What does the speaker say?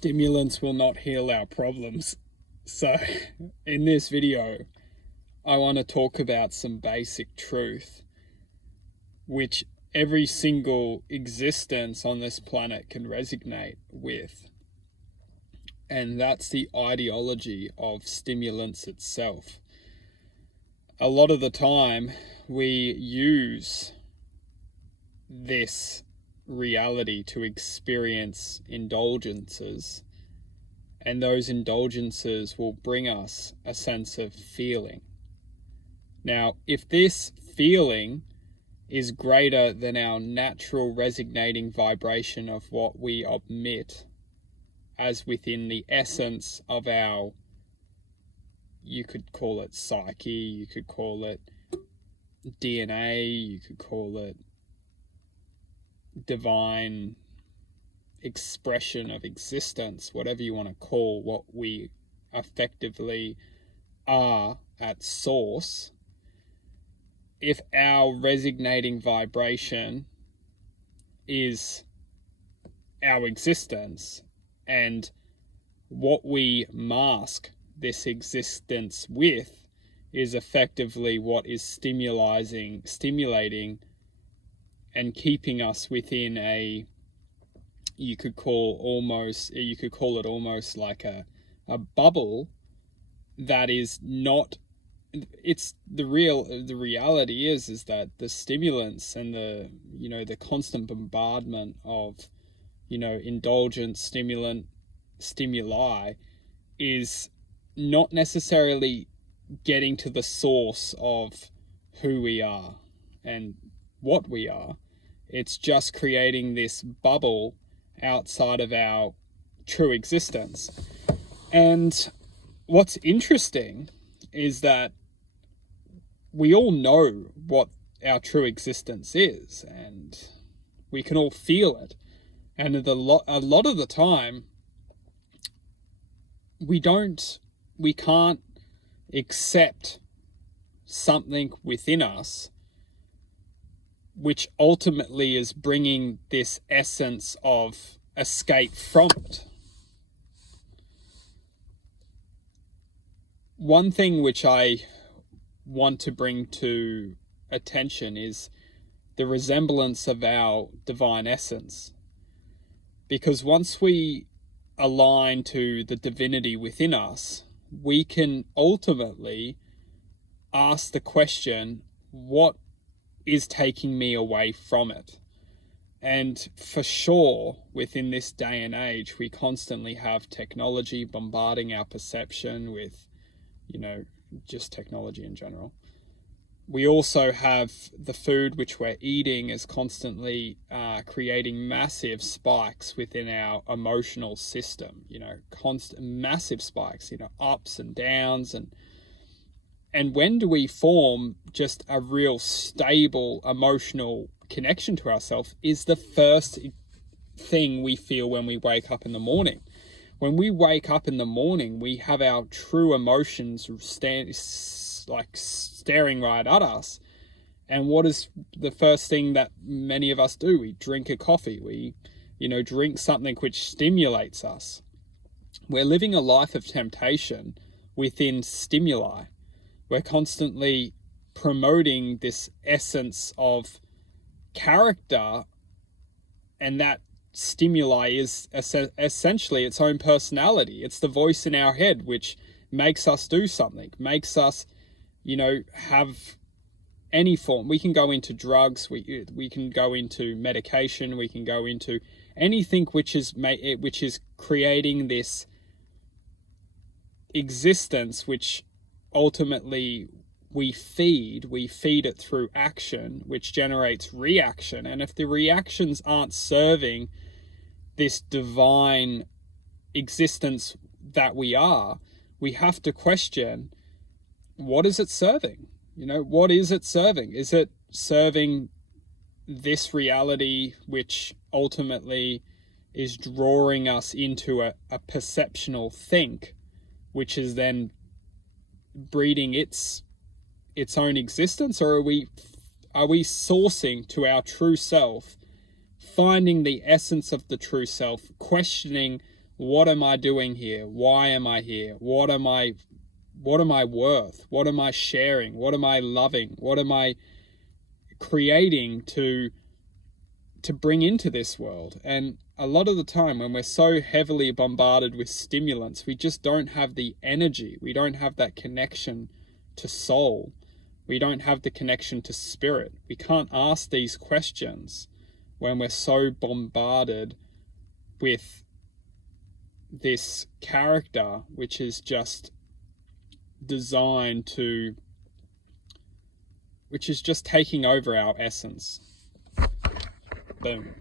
Stimulants will not heal our problems. So in this video, I want to talk about some basic truth, which every single existence on this planet can resonate with. And that's the ideology of stimulants itself. A lot of the time, we use this reality to experience indulgences, and those indulgences will bring us a sense of feeling. Now, if this feeling is greater than our natural resonating vibration of what we emit, as within the essence of our, you could call it psyche, you could call it DNA, you could call it divine expression of existence, whatever you want to call what we effectively are at source. If our resonating vibration is our existence, and what we mask this existence with is effectively what is stimulating and keeping us within a, you could call it almost like a bubble that is not, it's the reality is that the stimulants and the constant bombardment of indulgent stimuli is not necessarily getting to the source of who we are and what we are. It's just creating this bubble outside of our true existence. And what's interesting is that we all know what our true existence is, and we can all feel it. And a lot of the time, we can't accept something within us which ultimately is bringing this essence of escape from it. One thing which I want to bring to attention is the resemblance of our divine essence. Because once we align to the divinity within us, we can ultimately ask the question, what is taking me away from it? And for sure, within this day and age, we constantly have technology bombarding our perception with, just technology in general. We also have the food which we're eating is constantly creating massive spikes within our emotional system, massive spikes, ups and downs. And when do we form just a real stable emotional connection to ourselves is the first thing we feel when we wake up in the morning. When we wake up in the morning, we have our true emotions staring right at us. And what is the first thing that many of us do? We drink a coffee. We, drink something which stimulates us. We're living a life of temptation within stimuli. We're constantly promoting this essence of character, and that stimuli is essentially its own personality. It's the voice in our head which makes us do something, makes us have any form. We can go into drugs, we can go into medication, we can go into anything which is creating this existence which ultimately we feed it through action, which generates reaction. And if the reactions aren't serving this divine existence that we are, we have to question, what is it serving? What is it serving? Is it serving this reality which ultimately is drawing us into a perceptional think, which is then breeding its own existence? Or are we sourcing to our true self, finding the essence of the true self, questioning What am I doing here? Why am I here? What am I worth? What am I sharing? What am I loving? What am I creating to bring into this world? And a lot of the time when we're so heavily bombarded with stimulants, we just don't have the energy. We don't have that connection to soul. We don't have the connection to spirit. We can't ask these questions when we're so bombarded with this character, which is just designed to, which is just taking over our essence. Boom.